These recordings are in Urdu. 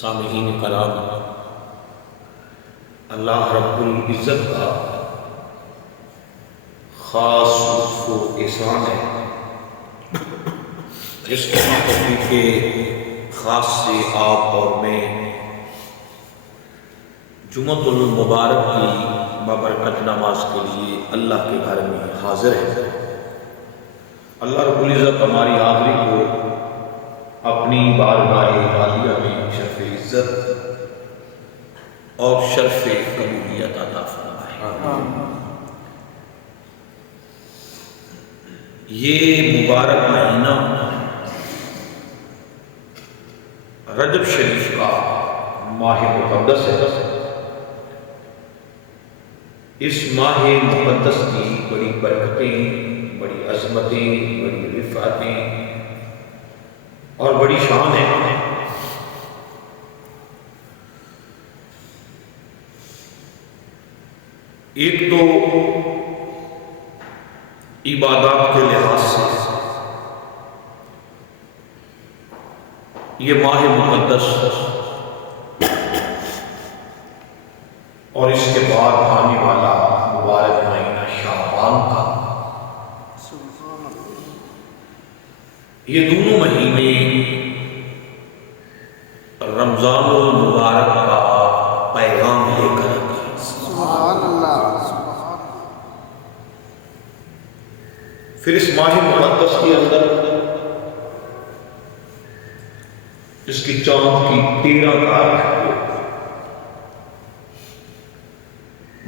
سامعین کرام، اللہ رب العزت کا خاص لطف و احسان ہے جس کے توفیق خاص سے آپ اور میں جمعۃ المبارک کی بابرکت نماز کے لیے اللہ کے گھر میں حاضر ہے۔ اللہ رب العزت ہماری حاضری کو اپنی بارگاہ عالیہ میں شرف عزت اور شرف قبولیت عطا فرمائے۔ یہ مبارک مہینہ رجب شریف کا ماہ مقدس ہے۔ اس ماہ مقدس کی بڑی برکتیں، بڑی عظمتیں، بڑی رفعتیں اور بڑی شان ہے۔ ایک تو عبادات کے لحاظ سے یہ ماہ مقدس اور اس کے بعد آنے والا مبارک مہینہ شعبان کا، یہ دونوں مہینے رمضان المبارک کا پیغام لے کر آتے ہیں۔ سبحان اللہ۔ پھر اس ماہ مقدس کے اندر اس کی چاند کی 13 تاریخ کو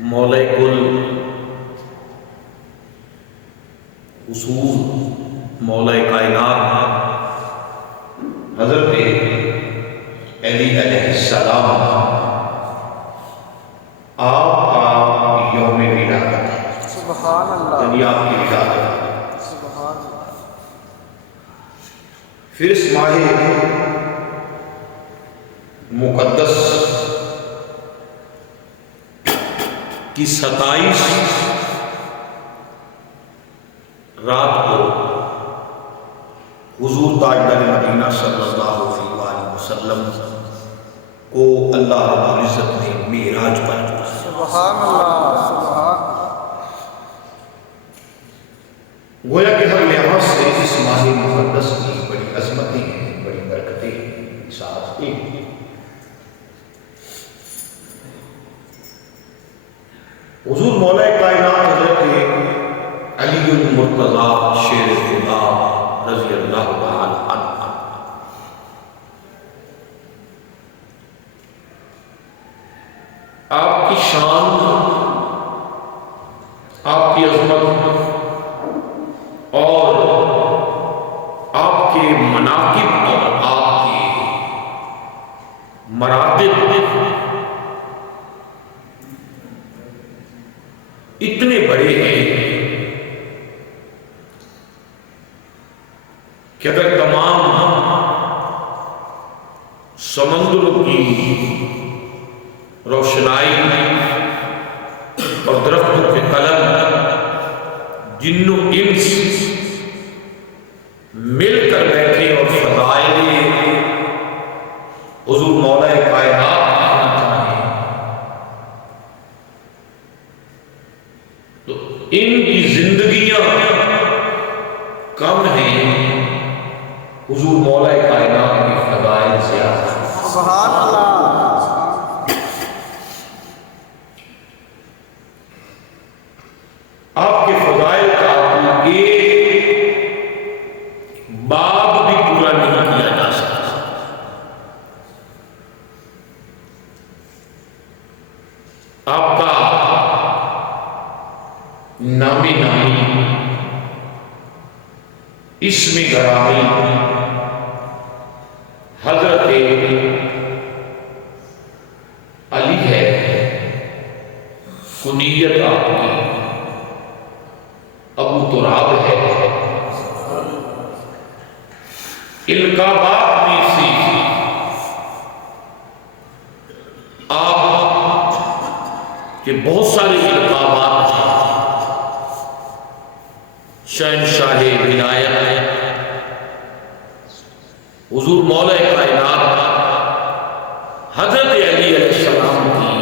مولا کل حضور مولا کائنات حضرت علی علیہ السلام آپ کا یوم ولادت ہے۔ سبحان اللہ۔ یعنی آپ کی ولادت ہے۔ سبحان اللہ۔ پھر اس ماہ مقدس کی 27 رات کو حضور تاجدار مدینہ صلی اللہ علیہ وسلم کو اللہ رب العزت نے معراج پر اٹھایا۔ سبحان اللہ۔ سبحان اللہ۔ گویا کہ ہر لحاظ سے اس ماہ مقدس کی بڑی عظمتیں ہیں، بڑی برکتیں ہیں، سعادتیں ہیں۔ حضور مولا کائنات حضرت علی المرتضیٰ شیر خدا رضی اللہ تعالی عنہ آپ کی شان، آپ کی عظمت اور آپ کے مناقب اور آپ کے مراتب اتنے بڑے ہیں کہ اگر تمام سمندروں کی روشنائی اور درختوں کے قلم، جن و انس مل کر بیٹھے اور فضائل حضور مولا کائنات آنا چاہیں تو ان کی زندگیاں کم ہیں، حضور مولا کائنات کی فضائل زیادہ ہیں۔ سبحان اللہ۔ آپ کے فضائل کا ایک باب بھی پورا نہیں کیا جا سکتا۔ آپ کا نامی اسم گرامی حضرت علی ہے، کنیت آپ کی ابو تراب ہے۔ القابات میں سے آپ کے بہت سارے القابات ہیں۔ شہنشاہ ولایت ہے، حضور مولا کائنات حضرت علی علیہ السلام کی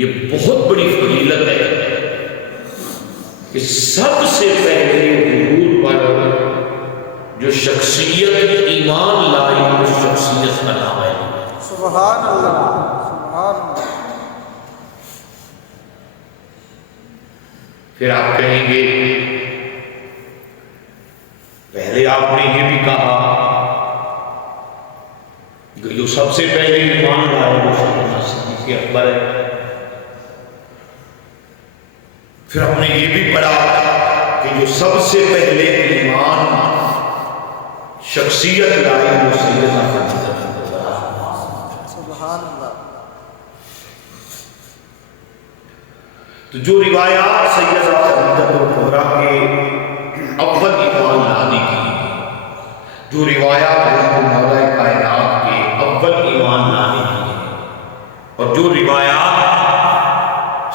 یہ بہت بڑی فضیلت ہے کہ سب سے پہلے حضور پر جو شخصیت ایمان لائی اس شخصیت کا نام ہے سبحان اللہ سبحان اللہ۔ پھر آپ کہیں گے پہلے آپ نے یہ بھی کہا کہ جو سب سے پہلے ایمان لائے وہ سیدنا صدیق اکبر ہے، پھر ہم نے یہ بھی پڑھا کہ جو سب سے پہلے ایمان شخصیت لائی وہ سیدنا خدیجہ سبحان اللہ۔ تو جو روایات سیدہ خدیجہ کبریٰ کے اول ایمان لانے کی، جو روایات حضرت مولا کائنات کے اول ایمان لانے کی، اور جو روایات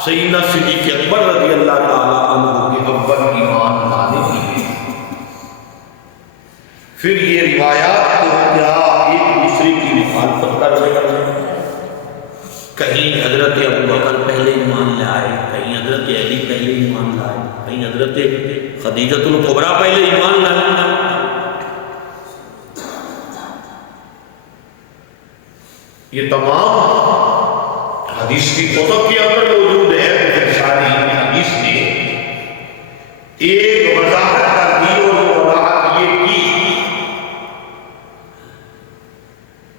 سیدنا صدیق اکبر رضی اللہ تعالیٰ عنہ کے اول ایمان لانے کی، پھر یہ روایات کو کیا ایک دوسرے کی مخالفت کر رہے ہیں؟ کہیں حضرت ابوبکر پہلے ایمان لائے، کہیں حضرت علی پہلے ایمان لائے، کہیں حضرت خدیجہ الکبریٰ پہلے ایمان لائے۔ یہ تمام حدیث کی کتب کے اندر موجود ہے۔ ساری حدیث نے ایک وضاحت کر دی اور وضاحت یہ کی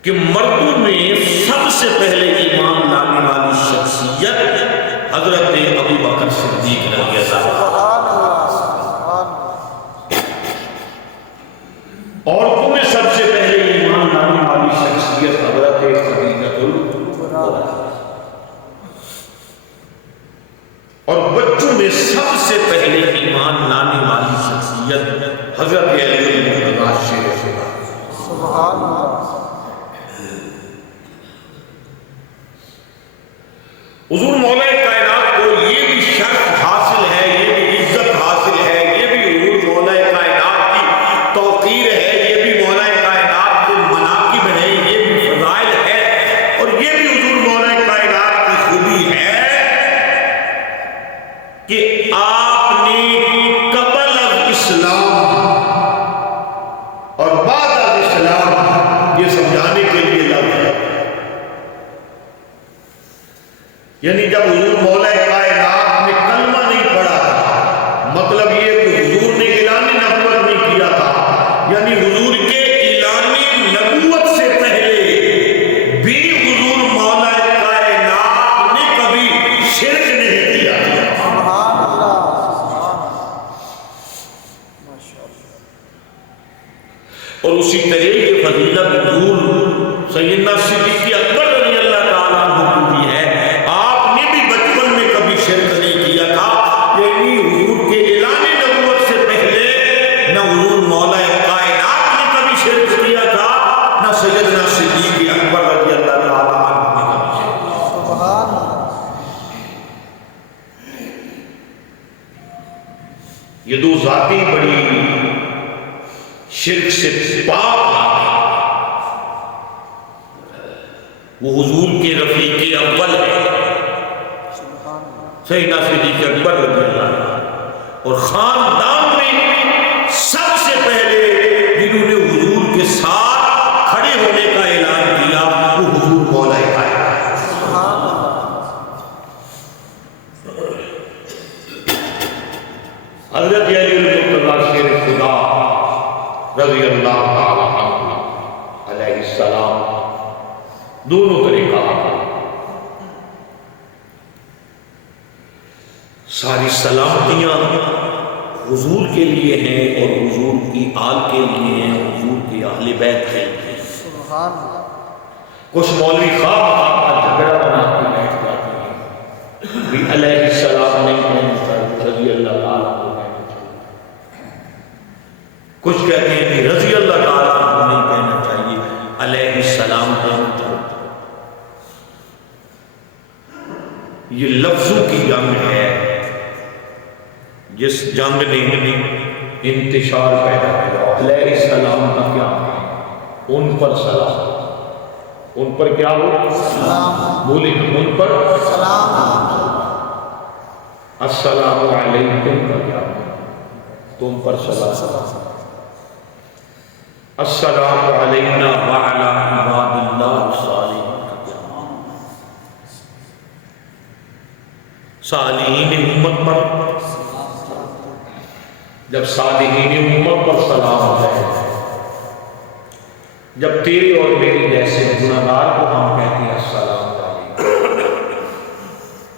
کہ مردوں میں سب سے پہلے ایمان لانے والی شخصیت حضرت ابوبکر صدیق رضی اللہ عنہ، سبحان اللہ سبحان اللہ۔ عورتوں میں سب سے پہلے ایمان لانے والی شخصیت حضرت خدیجہ الکبریٰ، اور بچوں میں سب سے پہلے ایمان لانے والی شخصیت حضرت علی المرتضیٰ شیر خدا۔ سبحان اللہ۔ حضور مولا کائنات کو یہ بھی شرف حاصل ہے، یہ بھی عزت حاصل ہے، یہ بھی حضور مولا کائنات کی توقیر ہے، یہ بھی مولا کائنات کے مناقب ہے، یہ بھی فضائل ہے، اور یہ بھی حضور مولا کائنات کی خوبی ہے کہ آپ نے قبل از اسلام اور بعد از اسلام یہ سمجھانے کے لیے لفظ ہے، یعنی جب حضور مولا کائنات نے کلمہ نہیں پڑھا تھا، مطلب یہ کہ حضور نے اعلان نبوت نہیں کیا تھا، یعنی حضور کے اعلان نبوت سے پہلے بھی حضور مولا کائنات نے کبھی شرک نہیں کیا تھا۔ سبحان اللہ سبحان اللہ۔ ماشاء اللہ۔ اور اسی طرح یہ فضیلت حضور سیدنا صدیق اکبر رضی اللہ تعالیٰ عنہ کو بھی ہے، آپ نے بھی بچپن میں کبھی شرک نہیں کیا تھا، یعنی حضور کے اعلان نبوت سے پہلے نہ حضور مولا کائنات نے کبھی شرک کیا تھا، نہ سیدنا صدیق اکبر رضی اللہ تعالیٰ عنہ نے کبھی شرک کیا۔ سبحان اللہ۔ یہ دو ذاتیں بڑی شرک سے پاک ہیں، وہ حضور کے رفیق اول ہے سبحان اللہ۔ سیدنا صدیق اکبر رضی اللہ عنہ، اور خاندان میں سب سے پہلے جنہوں نے حضور کے ساتھ کھڑے ہونے کا اعلان کیا وہ حضور مولا کائنات۔ سبحان اللہ۔ حضرت علی المرتضیٰ شیر خدا رضی اللہ تعالیٰ عنہ علیہ السلام دونوں طریقہ ساری سلامتیاں حضور کے لیے ہیں اور حضور کی آل کے لیے ہیں، حضور کی اہل بیت کے لیے۔ سبحان اللہ۔ کچھ مولوی خواب کا جھگڑا بنا کے بیٹھ جاتے ہیں کہ علیہ السلام نہیں کہنا چاہیے، رضی اللہ تعالیٰ کو کہنا چاہیے، کچھ کہتے ہیں کہ رضی اللہ تعالیٰ کو نہیں کہنا چاہیے، علیہ السلام کہنا چاہیے۔ یہ لفظوں کی جنگ ہے، جس جنگ نے انتشار پیدا کیا۔ علیہ السلام کا کیا ہے؟ ان پر سلام، ان پر کیا ہو؟ سلام بولیں ان پر سلام السلام علیکم کا کیا ہو؟ تم پر سلام السلام علینا وعلی عباد اللہ الصالحین کا کیا ہو؟ صالحین امت پر جب صالحین امت پر سلام ہے، جب تیرے اور میرے جیسے گناہگار کو ہم کہتے ہیں السلام علیکم،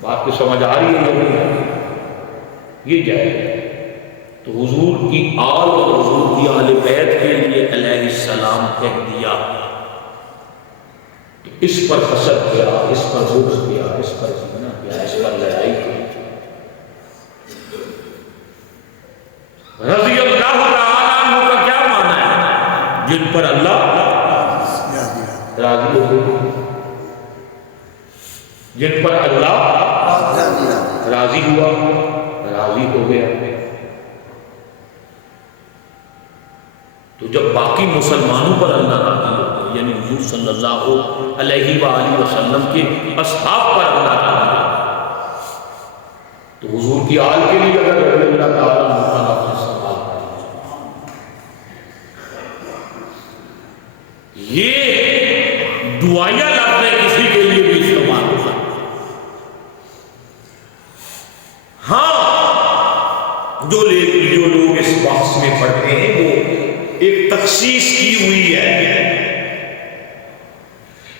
بات کو سمجھ آ رہی ہے یا نہیں آ رہی؟ یہ جائے تو حضور کی آل اور حضور کی اہل بیت کے لیے علیہ السلام کہہ دیا، اس پر حسد کیا، اس پر بغض کیا، اس پر کینہ کیا، اس پر لڑائی کی۔ رضی اللہ تعالیٰ عنہ کا کیا معنی ہے؟ جن پر اللہ راضی ہو گئے، جن پر اللہ راضی ہوا، راضی ہو گیا۔ تو جب باقی مسلمانوں پر اللہ راضی ہوتا ہے، یعنی حضور صلی اللہ علیہ وآلہ وسلم کے اصحاب پر اللہ راضی ہوتا ہے، تو حضور کی آل کے لیے اگر رضی اللہ تعالیٰ عنہ سوال یہ دعائیہ لفظ ہے، کسی کے لیے بھی استعمال ہو سکتا ہے۔ ہاں جو لوگ اس بحث میں پڑھتے ہیں وہ ایک تخصیص کی ہوئی ہے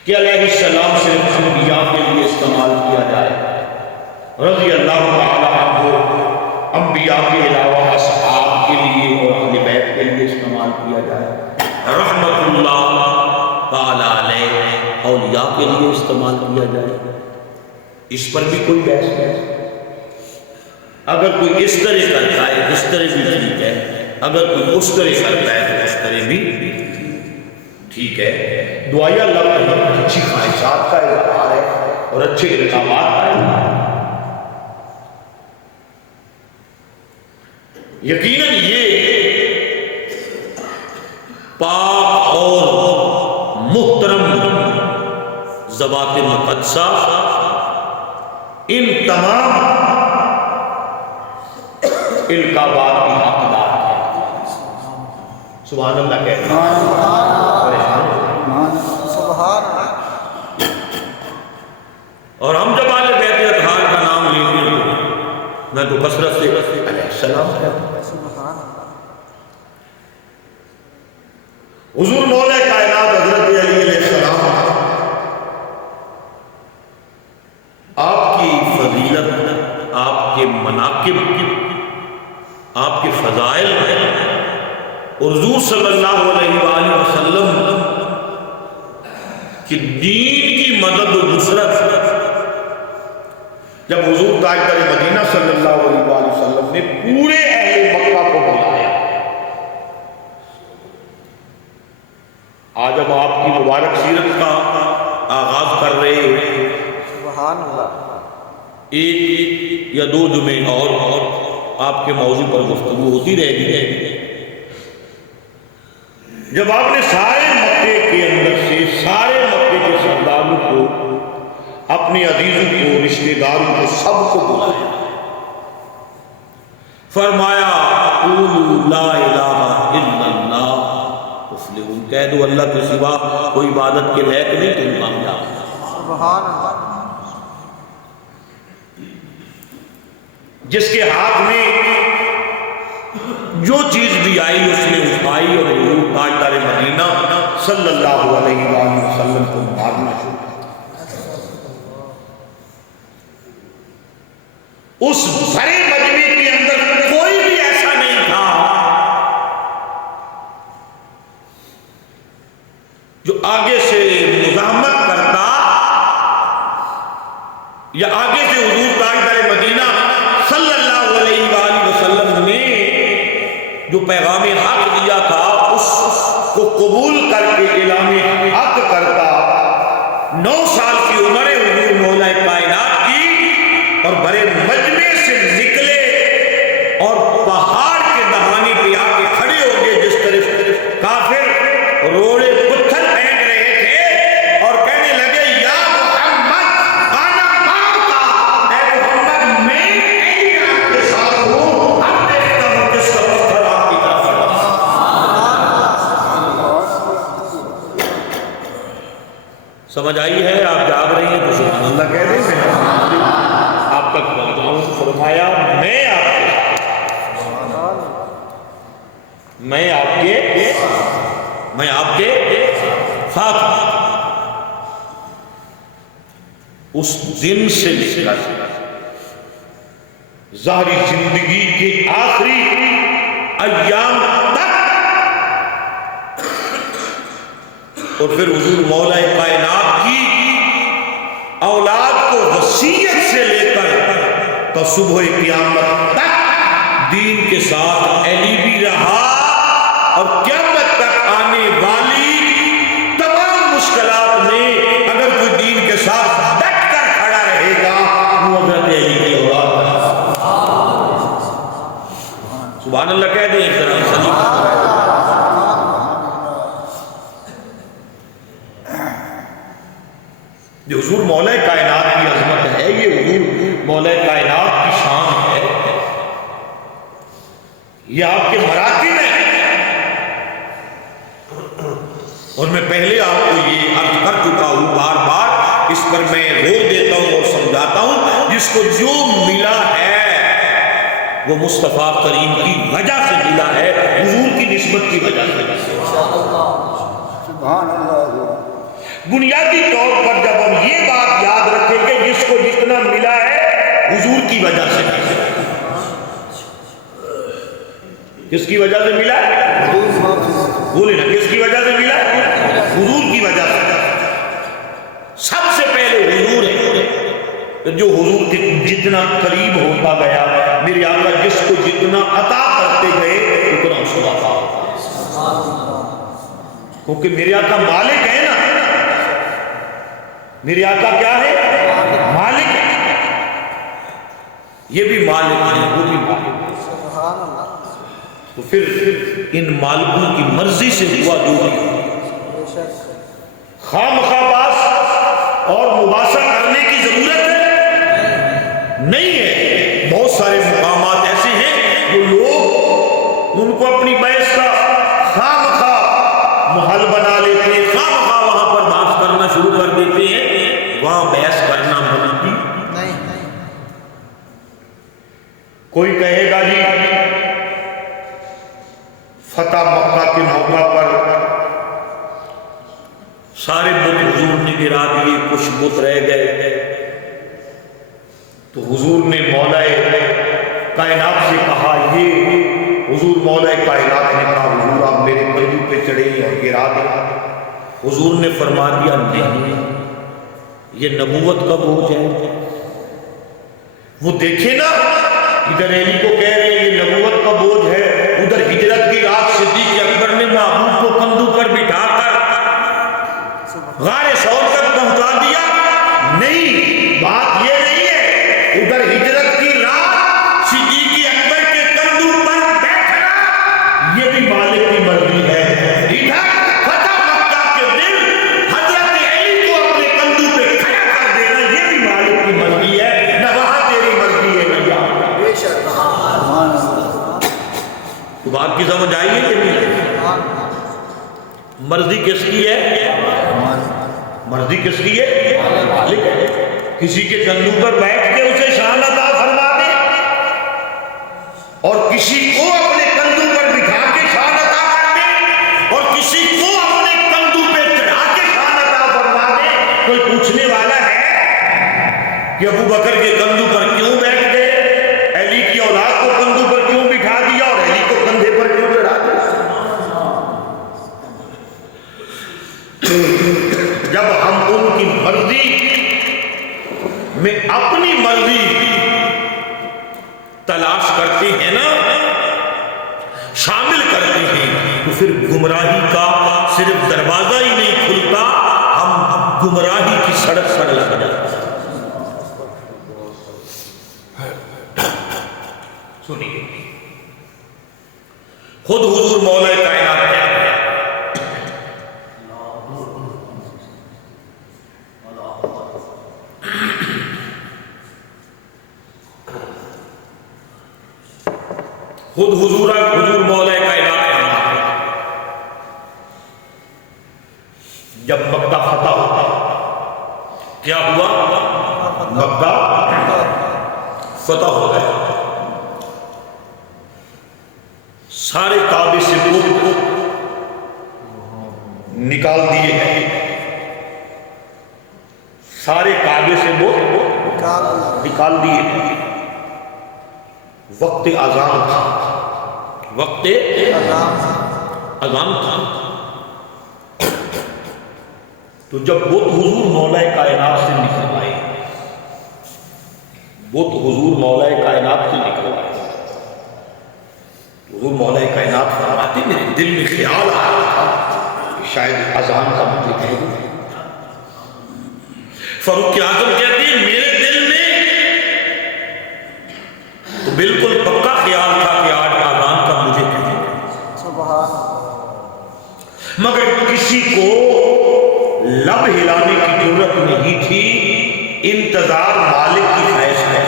کہ علیہ السلام صرف انبیاء کے لیے استعمال کیا جائے، رضی اللہ تعالیٰ عنہ انبیاء کے علاوہ اصحاب کے لیے اور اہل بیت کے لیے استعمال کیا جائے، رحمت اللہ تعالیٰ علیہ اولیاء کے لیے استعمال کیا جائے، اس پر بھی کوئی بحث نہیں۔ اگر کوئی اس طرح کرتا ہے اس طرح بھی ٹھیک ہے، اگر کوئی اس طرح کرتا ہے تو اس طرح بھی ٹھیک ہے۔ دعائیہ لفظ اچھی خواہشات کا اظہار ہے اور اچھے القابات کا اظہار ہے۔ یقیناً یہ پاک اور محترم ذوات مقدسہ ان تمام القابات کی حقدار ہے۔ سبحان اللہ کہتے ہیں، پریشان ہو۔ سبحان اللہ۔ اور ہم جب اہل بیت اطہار کا نام لیتے ہیں میں تو کثرت سے علیہ السلام کہتا ہوں۔ سبحان اللہ۔ حضور مولا کائنات حضرت علی علیہ السلام آپ کی فضیلت، آپ کے مناقب، آپ کے فضائل اور حضور صلی اللہ علیہ وآلہ وسلم کی دین کی مدد و نصرت جب حضور تاجدار مدینہ صلی اللہ علیہ وآلہ وسلم نے پورے اہل مکہ کو بلایا، آج ہم آپ کی مبارک سیرت کا آغاز کر رہے ہیں، سبحان اللہ۔ ایک یا دو جمعے اور آپ کے موضوع پر گفتگو ہوتی رہے گی۔ جب آپ نے سارے مکے کے اندر سے سارے مکے کے سرداروں کو، اپنے عزیزوں کو، رشتہ داروں کو، سب کو بلایا، فرمایا قولوا لا الہ الا اللہ تفلحون، کہہ دو اللہ کے سوا کوئی عبادت کے لائق نہیں، تم کامیاب۔ سبحان اللہ۔ جس کے ہاتھ میں جو چیز بھی آئی اس نے اٹھائی اور حضور تاجدار مدینہ صلی اللہ علیہ وآلہ وسلم کو مارنا شروع کیا۔ اس بھرے مجمع کے اندر کوئی بھی ایسا نہیں تھا جو آگے سے مزاحمت کرتا یا آگے سے حضور تاجدار مدینہ صلی اللہ علیہ وآلہ وسلم نے جو پیغام حق دیا تھا اس کو قبول کر کے اعلان حق کرتا۔ 9 سال کی عمر حضور مولا کائنات کی اور بڑے مجمع سے نکلے اور پہاڑ کے دہانے پہ آ کے کھڑے ہو گئے، جس طرح کافر روڑے پتھر پھینک رہے تھے اور کہہ سمجھ آئی ہے؟ آپ جاگ رہی ہیں تو سبحان اللہ کہہ دیں، میں آپ تک پہنچاؤں۔ فرمایا میں آپ کے ساتھ ہوں۔ اس دن سے لے کر ظاہری زندگی کے آخری ایام تک، اور پھر حضور مولا کائنات کی اولاد کو وصیت سے لے کر تو صبح قیامت تک دین کے ساتھ علی بھی رہا، اور قیامت تک آنے والی تمام مشکلات میں اگر کوئی دین کے ساتھ ڈٹ کر کھڑا رہے گا وہ حضرت علی کی اولاد ہے۔ سبحان اللہ کہہ دیں ایک طرح سے۔ یہ حضور مولا کائنات کی عظمت ہے، یہ حضور مولا کائنات کی شان ہے، یہ آپ کے مراتب ہیں۔ اور میں پہلے آپ کو یہ عرض کر چکا ہوں، بار بار اس پر میں زور دیتا ہوں اور سمجھاتا ہوں، جس کو جو ملا ہے وہ مصطفیٰ کریم کی وجہ سے ملا ہے، حضور کی نسبت کی وجہ سے۔ سبحان اللہ۔ بنیادی طور پر جب ہم یہ بات یاد رکھیں کہ جس کو جتنا ملا ہے حضور کی وجہ سے، کس کی وجہ سے ملا ہے؟ بولے نا، کس کی وجہ سے ملا ہے؟ حضور کی وجہ سے۔ سب سے پہلے حضور ہے، جو حضور کے جتنا قریب ہوتا گیا، میرے آقا جس کو جتنا عطا کرتے گئے اتنا اس کو عطا ہوتا، کیونکہ میرے آقا مالک ہے نا، میرے آقا کیا ہے؟ مالک ہے، یہ بھی مالک ہے، وہ بھی مالک ہے۔ سبحان اللہ۔ تو پھر ان مالکوں کی مرضی سے ہوا جو بھی، خواہ مخواہ باس اور مباحثہ کرنے کی ضرورت ہے نہیں ہے۔ بہت سارے مقامات ایسے ہیں جو لوگ ان کو اپنی بحث کا خواہ مخواہ محل بنا لیتے ہیں، خواہ مخواہ وہاں پر بحث کرنا شروع کر دیتے ہیں، وہاں بحث کرنا ممکن نہیں۔ کوئی کہے گا جی فتح مکہ کے موقع پر سارے بت حضور نے گرا دیے، کچھ بت رہ گئے، تو حضور نے مولا کائنات سے کہا، یہ حضور مولا کائنات نے کہا حضور آپ میرے کندھوں پہ چڑھے اور گرا دیں۔ حضور نے فرما دیا نہیں، یہ نبوت کا بوجھ ہے۔ وہ دیکھے نا، ادھر علی کو کہہ رہے ہیں یہ نبوت کا بوجھ ہے، ادھر ہجرت کی رات صدیق اکبر نے محبوب کو کندھوں پر بٹھا کر غار ثور تک پہنچا دیا۔ نہیں، بات یہ نہیں ہے، ادھر ہجرت کی رات صدیق اکبر کے کندھوں پر بیٹھنا یہ بھی مالک کی مرضی ہے، ادھر فتح مکہ کے دن حضرت علی کو اپنے کندھوں پہ کھڑا کر دینا یہ بھی مالک کی مرضی ہے، نہ وہاں تیری مرضی ہے نہ یہاں۔ بے شک۔ تو بات کی سمجھ آئی ہے کہ نہیں؟ مرضی کس کی ہے؟ مرضی کس کی ہے؟ مالک ہے۔ کسی کے کندھوں پر بیٹھ کے اسے شان عطا فرما دے، اور کسی کو اپنے کندھوں پر بٹھا کے شان عطا کر دے، اور کسی کو اپنے کندھوں پہ چڑھا کے شان عطا فرما دے۔ کوئی پوچھنے والا ہے کہ ابو بکر کے کندھوں پر کیوں بیٹھ گئے، علی کی اولاد کو کندھوں پر کیوں بٹھا دیا اور علی کو کندھے پر کیوں چڑھا دیا؟ جب ہم ان کی مرضی میں اپنی مرضی تلاش کرتے ہیں نا، شامل کرتے ہیں، تو پھر گمراہی کا صرف دروازہ ہی نہیں کھلتا، ہم گمراہی کی سڑک پر لگ جاتے ہیں۔ سنیے، خود حضور مولا کائنات کیا ہے؟ خود حضور مولا کائنات فرماتے ہیں، جب مکہ فتح ہوتا کیا ہوا؟ مکہ فتح ہو گیا، سارے کعبے سے بت نکال دیے گئے، سارے کعبے سے بت نکال دیے گئے۔ وقت اذان تھا، وقت اذان تھا، تو جب بت حضور مولا کائنات سے نکل آئے، بت حضور مولا کائنات سے نکل آئے، حضور مولا کائنات فرماتے میرے دل میں خیال آ رہا تھا کہ شاید اذان کا مجھے کہہ دوں۔ فاروق اعظم کہتے ہیں میرے دل میں تو بالکل پکا خیال تھا کہ آج اذان کا مجھے کہہ دوں، سبحان، مگر کسی کو لب ہلانے کی ضرورت نہیں تھی، انتظار مالک کی خواہش ہے۔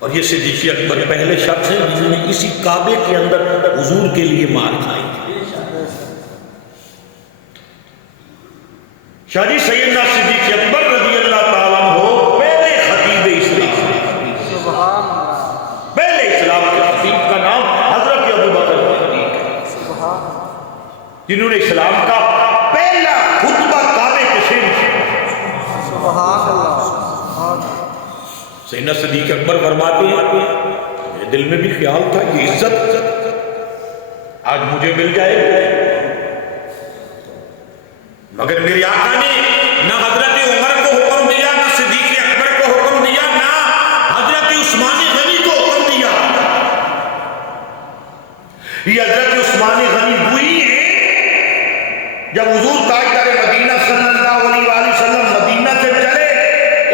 اور یہ صدیق اکبر پہلے شخص ہیں جنہوں نے اسی کعبے کے اندر حضور کے لیے مار کھائی۔ شاہ جی سیدنا صدیق اکبر رضی اللہ تعالیٰ عنہ پہلے خطیب اسلام، پہلے اسلام کے خطیب کا نام حضرت ابوبکر صدیق ہے، جنہوں نے اسلام کا پہلا خطبہ کعبے کے شریف، سبحان اللہ۔ سیدنا صدیق اکبر فرماتے ہیں میرے دل میں بھی خیال تھا کہ عزت آج مجھے مل جائے گی، مگر میرے آقا نے نہ حضرت عمر کو حکم دیا، نہ صدیق اکبر کو حکم دیا، نہ حضرت عثمان غنی کو حکم دیا۔ یہ حضرت عثمان غنی وہی ہے جب حضور تاجدار مدینہ صلی اللہ علیہ وآلہ وسلم مدینہ سے چلے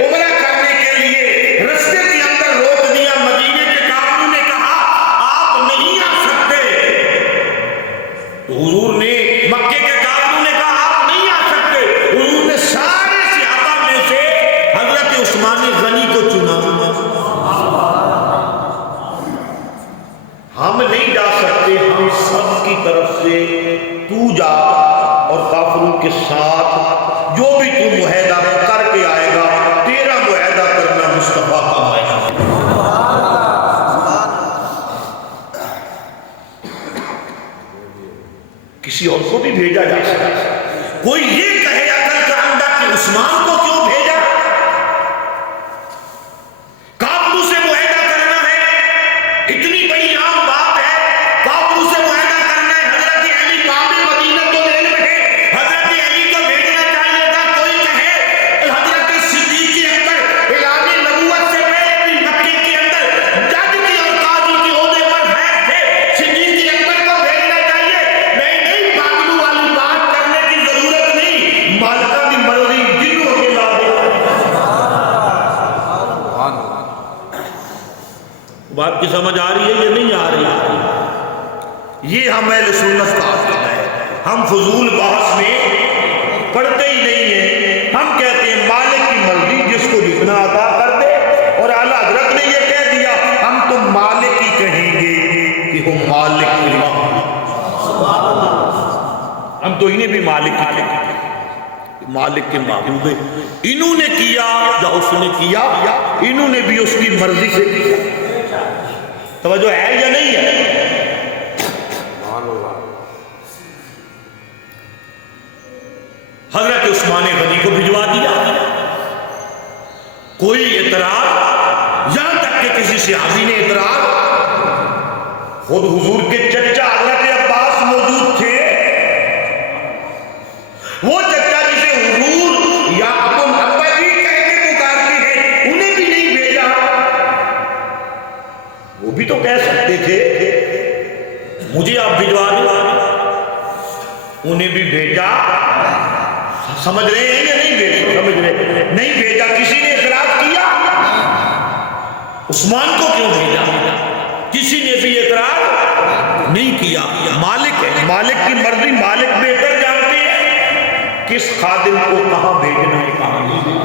عمرہ کرنے کے لیے، رستے کے اندر روک دیا، مدینے کے کافروں نے کہا آپ نہیں آ سکتے، تو حضور نے مکے کے کافروں نے کہا آپ نہیں آ سکتے، حضور نے سارے صحابہ میں سے حضرت عثمان غنی کو چنا، ہم نہیں جا سکتے، ہم سب کی طرف سے تو جا اور کافروں کے ساتھ جو بھی تو معاہدہ کر کے آئے گا، تیرا معاہدہ کرنا مصطفیٰ کا معاہدہ۔ کسی اور کو بھی بھیجا جا سکتا ہے، کوئی یہ کہے عقل کا اندھا کہ عثمان کو کیوں بھیجا؟ کافروں سے معاہدہ کرنا ہے، اتنی بڑی عام بات ہے، کافروں سے معاہدہ کرنا ہے، حضرت علی باب مدینہ تو علم ہے، حضرت علی کو بھیجنا چاہیے تھا۔ کوئی کہے حضرت صدیق اکبر اعلان نبوت سے پہلے بھی مکے کے اندر جج کی اور قاضی کے عہدے پر فیض تھے، صدیق اکبر کو بھیجنا چاہیے، نہیں پاگلوں والی بات کرنے کی ضرورت نہیں، مالکہ بھی مرضی جنوں کے لاہے۔ بات کی سمجھ آ رہی ہے یہ نہیں آ رہی؟ یہ ہم اہل سنت کا عقیدہ ہے، ہم فضول بحث میں پڑھتے ہی نہیں ہیں، ہم کہتے ہیں مالک کی مرضی جس کو جتنا عطا کر دے، اور اعلیٰ حضرت نے یہ کہہ دیا ہم تو مالک ہی کہیں گے کہ ہم مالک اللہ، ہم تو انہیں بھی مالک ہی کہیں گے، مالک کے معبود ہیں، انہوں نے کیا یا اس نے کیا، انہوں نے بھی اس کی مرضی سے کیا۔ توجہ ہے یا نہیں ہے؟ حضرت عثمان غنی کو بھجوا دیا، کوئی اعتراض، یہاں تک کہ کسی صحابی نے اعتراض، خود حضور کے چچا حضرت عباس موجود تھے، وہ چچا جسے حضور یا ابا جی کہہ کے پکارتے ہیں، انہیں بھی نہیں بھیجا۔ وہ بھی تو کہہ سکتے تھے مجھے آپ بھجوا دو، انہیں بھی بھیجا۔ سمجھ رہے ہیں یا نہیں بھیجا؟ سمجھ رہے نہیں بھیجا، کسی نے اعتراض کیا؟ عثمان کو کیوں بھیجا؟ کسی نے بھی اعتراض نہیں کیا۔ مالک ہے، مالک کی مرضی مالک بہتر جانتے ہیں کس خادم کو کہاں بھیجنا ہے کہاں نہیں بھیجنا،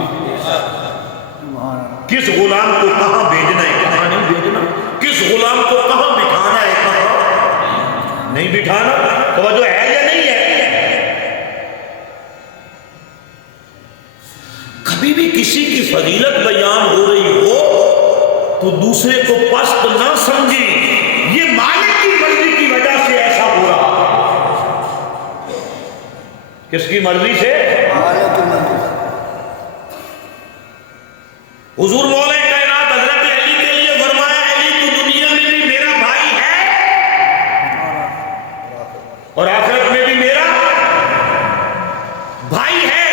کس غلام کو کہاں بھیجنا ہے کہاں نہیں بھیجنا، کس غلام کو کہاں بٹھانا ہے کہاں نہیں بٹھانا۔ توجہ ہے یا نہیں؟ فضیلت بیان ہو رہی ہو تو دوسرے کو پست نہ سمجھے، یہ مالک کی مرضی کی وجہ سے ایسا ہو رہا ہے۔ کس کی مرضی سے؟ حضور مولا کائنات حضرت علی کے لیے فرمایا علی تو دنیا میں بھی میرا بھائی ہے اور آخرت میں بھی میرا بھائی ہے،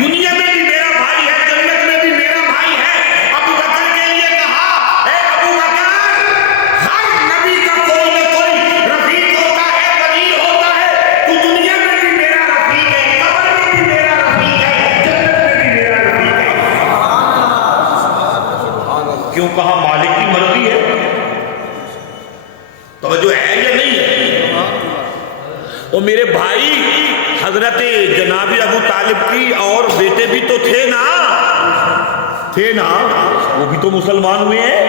دنیا میں بھی میرا بھائی ہے، جنت میں بھی میرا بھائی ہے۔ ابو بکر کے لیے کہا اے ابو بکر، ہر نبی کا کوئی نہ کوئی رفیق ہوتا ہے، وزیر ہوتا ہے، تو دنیا میں بھی میرا رفیق ہے، قبر میں بھی میرا رفیق ہے، جنت میں بھی میرا رفیق ہے۔ کیوں کہا مالک کی مرضی ہے؟ توجہ ہے یا نہیں ہے؟ وہ میرے بھائی حضرت جناب ابو طالب کی اور بیٹے بھی تو تھے نا، وہ بھی تو مسلمان ہوئے ہیں۔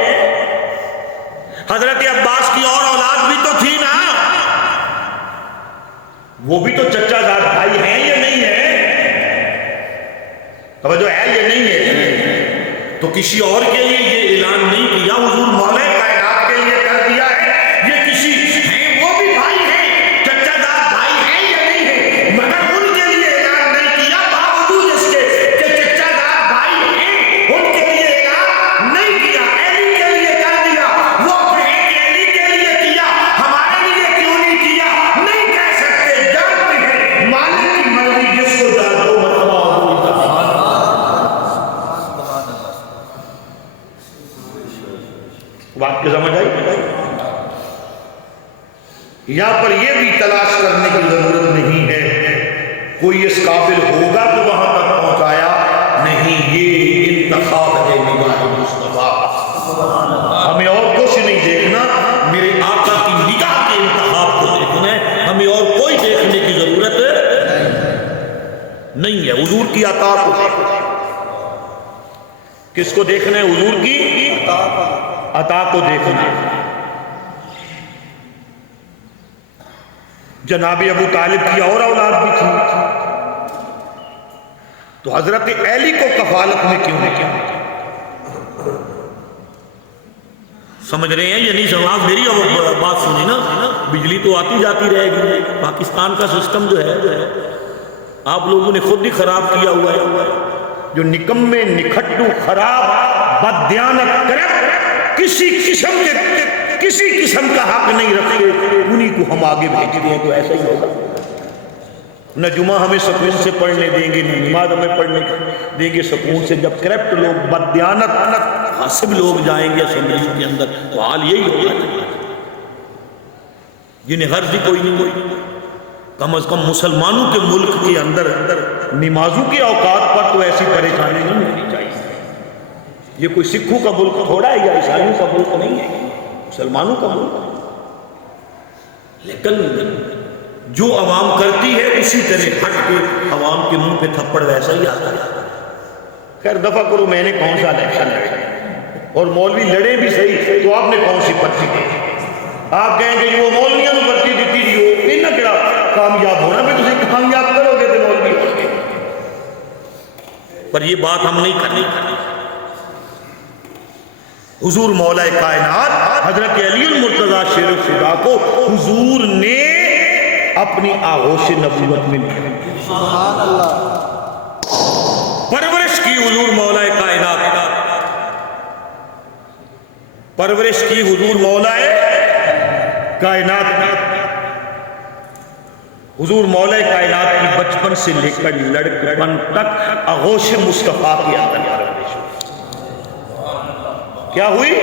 حضرت عباس کی اور اولاد بھی تو تھی نا، وہ بھی تو چچا زاد بھائی ہیں یا نہیں ہے؟ توجہ ہے یا نہیں ہے؟ تو کسی اور کے لیے یہ اعلان نہیں کیا، حضور مولا کائنات کے لیے کر دیا ہے۔ یہ کسی ہیں، وہ بھی بھائی ہیں، چچا زاد بھائی ہیں یا نہیں ہے، مگر ان کے لیے اعلان نہیں کیا، باوجود اس کے کہ چچا زاد بھائی ہیں، ان کے لیے اعلان نہیں کیا۔ علی کے لیے کر دیا، وہ کہیں کہ علی کے لیے کیا، ہمارے لیے کیوں نہیں کیا؟ نہیں کہہ سکتے، جانتے ہیں مالک کی مرضی جس کو جانو مرتبہ ہوگی۔ بات کی سمجھ آئی؟ یہاں پر یہ بھی تلاش کرنے کی ضرورت نہیں ہے کوئی اس قابل ہوگا تو وہاں تک پہنچایا نہیں، یہ انتخاب ہے نگاہ مصطفیٰ۔ ہمیں اور کچھ نہیں دیکھنا، میرے آقا کی نگاہ کے انتخاب کو دیکھنا ہے، ہمیں اور کوئی دیکھنے کی ضرورت نہیں ہے۔ حضور کی عطا کو دیکھنا ہے۔ کس کو دیکھنا ہے؟ حضور کی عطا کو دیکھنا ہے۔ جناب ابو طالب کی اور اولاد بھی تھی، تو حضرت علی کو کفالت میں کیوں نہیں کیا؟ سمجھ رہے ہیں یا نہیں؟ سمجھ میری بات سنی نا، بجلی تو آتی جاتی رہے گی، پاکستان کا سسٹم جو ہے آپ لوگوں نے خود ہی خراب کیا ہوا ہے۔ جو نکمے، نکھٹو، خراب، بددیانت، کرپٹ، کسی قسم کا حق نہیں رکھتے، انہی کو ہم آگے بھیج دیں تو ایسا ہی ہوگا۔ نہ جمعہ ہمیں سکون سے پڑھنے دیں گے، نہ نماز ہمیں پڑھنے دیں گے سکون سے۔ جب کرپٹ لوگ، بددیانت، غاصب لوگ جائیں گے اسمبلیوں کے اندر تو حال یہی ہوگا، جنہیں غرض ہی کوئی نہیں ہوئی۔ کم از کم مسلمانوں کے ملک کے اندر نمازوں کے اوقات پر تو ایسی پریشانی نہیں ہونی چاہیے۔ یہ کوئی سکھوں کا ملک تھوڑا ہے یا عیسائیوں کا ملک نہیں ہے، مسلمانوں کا ملک ہے۔ لیکن جو عوام کرتی ہے اسی طرح ہٹ کے عوام کے منہ پہ تھپڑ ویسا ہی آتا ہے۔ خیر دفعہ کرو، میں نے کون سا الیکشن لڑا اور مولوی لڑے بھی صحیح تو آپ نے کون سی پرچی دی؟ آپ کہیں گے وہ مولویوں نے پرچی دیتی تھی، وہ انہیں کہڑا کامیاب ہونا بھی تجھے کامیاب کرو گے تو مولوی ہو گے۔ پر یہ بات ہم نہیں کرنی۔ حضور مولا کائنات حضرت علی المرتضیٰ شیر خدا کو حضور نے اپنی آغوش نبوت میں لیا، سبحان اللہ، پرورش کی حضور مولا کائنات، پرورش کی حضور مولا کائنات۔ حضور مولا کائنات کی بچپن سے لے کر لڑکپن تک آغوش مصطفیٰ کے اندر پرورش ہوئی۔ کیا ہوئی؟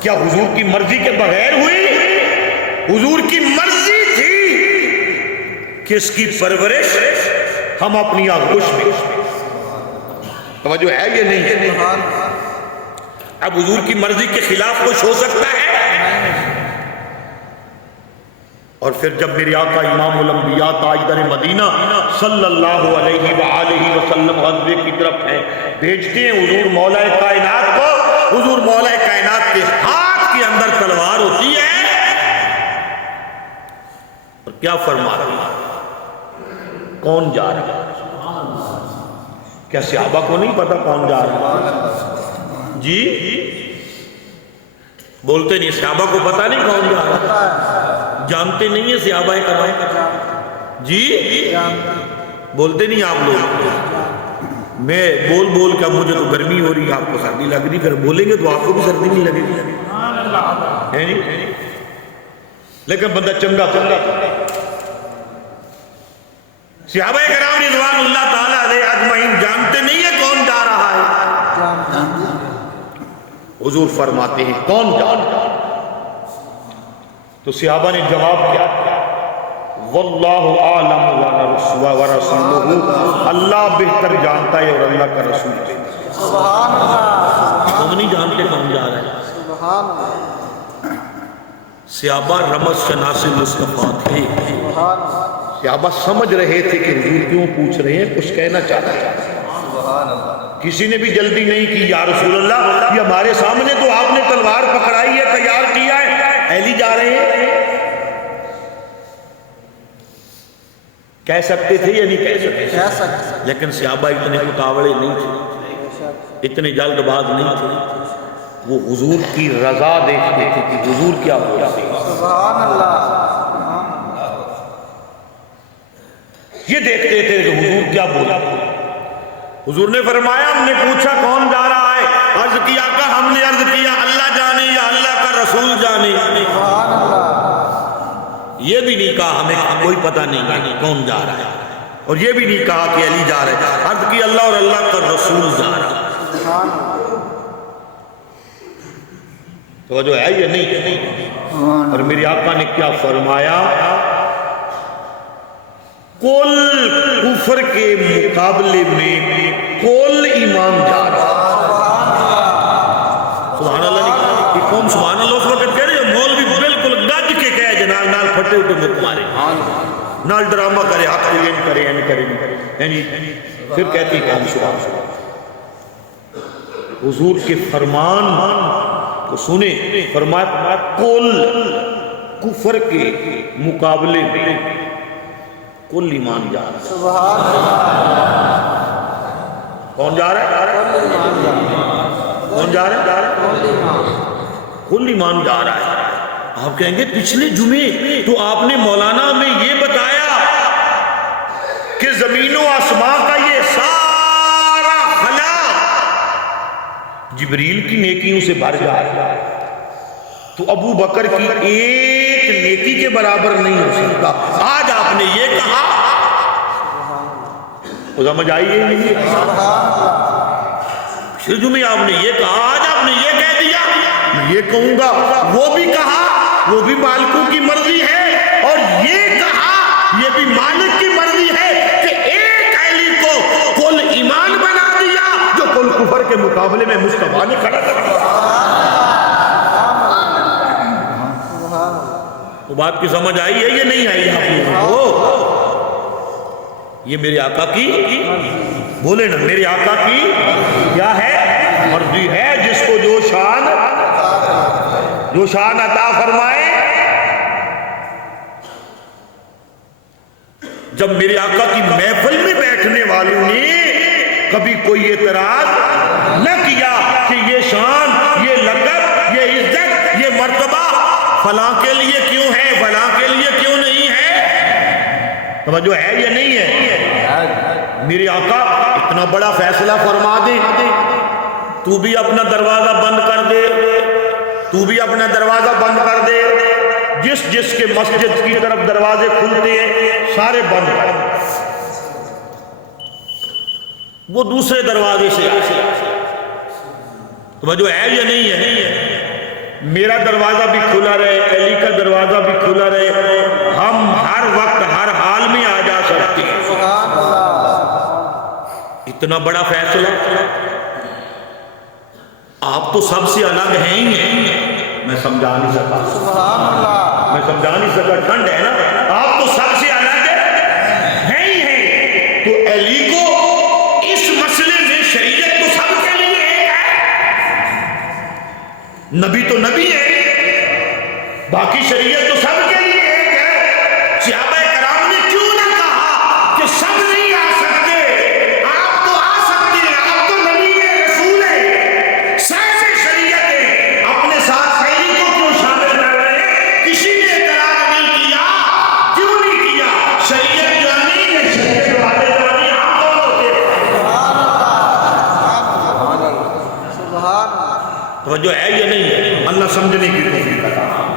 کیا حضور کی مرضی کے بغیر ہوئی؟ حضور کی مرضی تھی کہ اس کی پرورش ہم اپنی آغوش میں۔ توجہ ہے یہ نہیں ہے؟ اب حضور کی مرضی کے خلاف کچھ ہو سکتا ہے؟ اور پھر جب میرے آقا امام الانبیاء تاجدار مدینہ صلی اللہ علیہ وآلہ وسلم غزوے کی طرف ہیں، بھیجتے ہیں حضور مولا کائنات کو، حضور مولا کائنات کے ہاتھ کے اندر تلوار ہوتی ہے اور کیا فرما رہی ہے؟ کون جا رہا ہے؟ کیا صحابہ کو نہیں پتا کون جا رہا ہے؟ جی بولتے نہیں، صحابہ کو پتا نہیں کون جا رہا ہے؟ جانتے نہیں ہیں صحابہ کرام؟ جی بولتے نہیں آپ لوگ؟ میں بول بول کر مجھے تو گرمی ہو رہی ہے، آپ کو سردی لگ رہی، پھر بولیں گے تو آپ کو بھی سردی نہیں لگے گی، لیکن بندہ چنگا صحابہ کرام رضوان اللہ تعالی علیہ اجمعین جانتے نہیں ہیں کون جا رہا ہے؟ حضور فرماتے ہیں کون جا رہا ہے؟ تو صحابہ نے جواب کیا؟ واللہ اعلم ورسولہ، اللہ بہتر جانتا ہے اور اللہ کا رسول بہتر۔ سبحان اللہ، تم نہیں جانتے کون جا رہا ہے؟ سبحان اللہ، صحابہ رمز شناس مصطفیٰ تھے، سبحان اللہ، صحابہ سمجھ رہے تھے کہ حضور کیوں پوچھ رہے ہیں، کچھ کہنا چاہتا ہے۔ کسی نے بھی جلدی نہیں کی، یا رسول اللہ یہ ہمارے سامنے تو آپ نے تلوار پکڑائی ہے، تیار کیا ہے، علی جا رہے ہیں، کہہ سکتے تھے یا نہیں کہہ سکتے؟ لیکن صحابہ اتنے متاوڑے نہیں تھے، اتنے جلد باز نہیں تھے، وہ حضور کی رضا دیکھتے تھے کہ حضور کیا ہو رہا ہے، سبحان اللہ، یہ دیکھتے تھے کہ حضور کیا بولا۔ حضور نے فرمایا ہم نے پوچھا کون جا رہا ہے، عرض کیا کہ ہم نے عرض کیا اللہ جانے یا اللہ کا رسول جانے، سبحان اللہ، یہ بھی نہیں کہا ہمیں کوئی پتہ نہیں کون جا رہا ہے، اور یہ بھی نہیں کہا کہ علی جا رہا ہے، عرض کی اللہ اور اللہ کا رسول جا رہا ہے۔ سبحان اللہ، توجہ ہے یہ نہیں؟ اور میرے آقا نے کیا فرمایا؟ کل کفر کے مقابلے میں کل ایمان جا رہا ہے۔ سبحان اللہ نہیں کہ قوم سبحان اللہ اس وقت کہہ رہے ہیں، مولوی بالکل گج کے کہے جناب نال پھٹے اٹھے مت مارے، نال ڈرامہ کرے، ہاتھ کو یہ کرے یہ کرے، یعنی پھر کہتی قوم سبحان اللہ۔ حضور کے فرمان کو سنے، فرمایا کل کفر کے مقابلے میں کل ایمان جا رہا ہے۔ سبحان اللہ، کون جا رہا ہے؟ کون جا رہا ہے؟ کل ایمان جا رہا ہے۔ آپ کہیں گے پچھلے جمعے تو آپ نے مولانا میں یہ بتایا کہ زمین و آسمان کا یہ سارا خلا جبریل کی نیکیوں سے بھر جائے، تو ابو بکر کی ایک نیکی کے برابر نہیں ہو سکتا۔ آج آپ نے یہ کہا، سمجھ آئیے نہیں؟ پچھلے جمعے آپ نے یہ کہا، آج آپ نے یہ کہہ دیا، میں یہ کہوں گا وہ بھی کہا، وہ بھی مالکوں کی مرضی ہے، اور یہ کہا یہ بھی مالک کی مرضی ہے کہ ایک علی کو کل ایمان بنا دیا جو کل کفر کے مقابلے میں مصطفیٰ نے کھڑا کر دیا۔ وہ بات کی سمجھ آئی ہے یہ نہیں آئی آپ لوگوں کو؟ یہ میرے آقا کی بولے نا، میرے آقا کی کیا ہے؟ مرضی ہے، جس کو جو شان عطا فرمائے۔ جب میرے آقا کی محفل میں بیٹھنے والوں نے کبھی کوئی اعتراض نہ کیا کہ یہ شان، یہ لقب، یہ عزت، یہ مرتبہ فلاں کے لیے کیوں ہے، فلاں کے لیے کیوں نہیں ہے، توجہ ہے یا نہیں ہے؟ میرے آقا اتنا بڑا فیصلہ فرما دے، تو بھی اپنا دروازہ بند کر دے، تو بھی اپنا دروازہ بند کر دے، جس کے مسجد کی طرف دروازے کھلتے ہیں سارے بند کر دے، وہ دوسرے دروازے سے، توجہ ہے یا نہیں ہے؟ میرا دروازہ بھی کھلا رہے، علی کا دروازہ بھی کھلا رہے، ہم ہر وقت ہر حال میں آ جا سکتے ہیں۔ سبحان اللہ، اتنا بڑا فیصلہ، آپ تو سب سے الگ ہیں ہی ہیں، میں سمجھا نہیں سکا، سبحان اللہ، میں سمجھا نہیں سکا، ٹھنڈ ہے نا، آپ تو سب سے الگ ہیں ہی ہیں، تو علی کو اس مسئلے میں شریعت تو سب کے لیے ہے، نبی تو نبی ہے، باقی شریعت تو سب کے لیے ہے۔ صحابہ کرام نے کیوں نہ کہا کہ سب نہیں آ سکتے، آپ تو آ سکتے توجہ ہے یا نہیں ہے؟ اللہ سمجھنے کی توفیق عطا فرمائے۔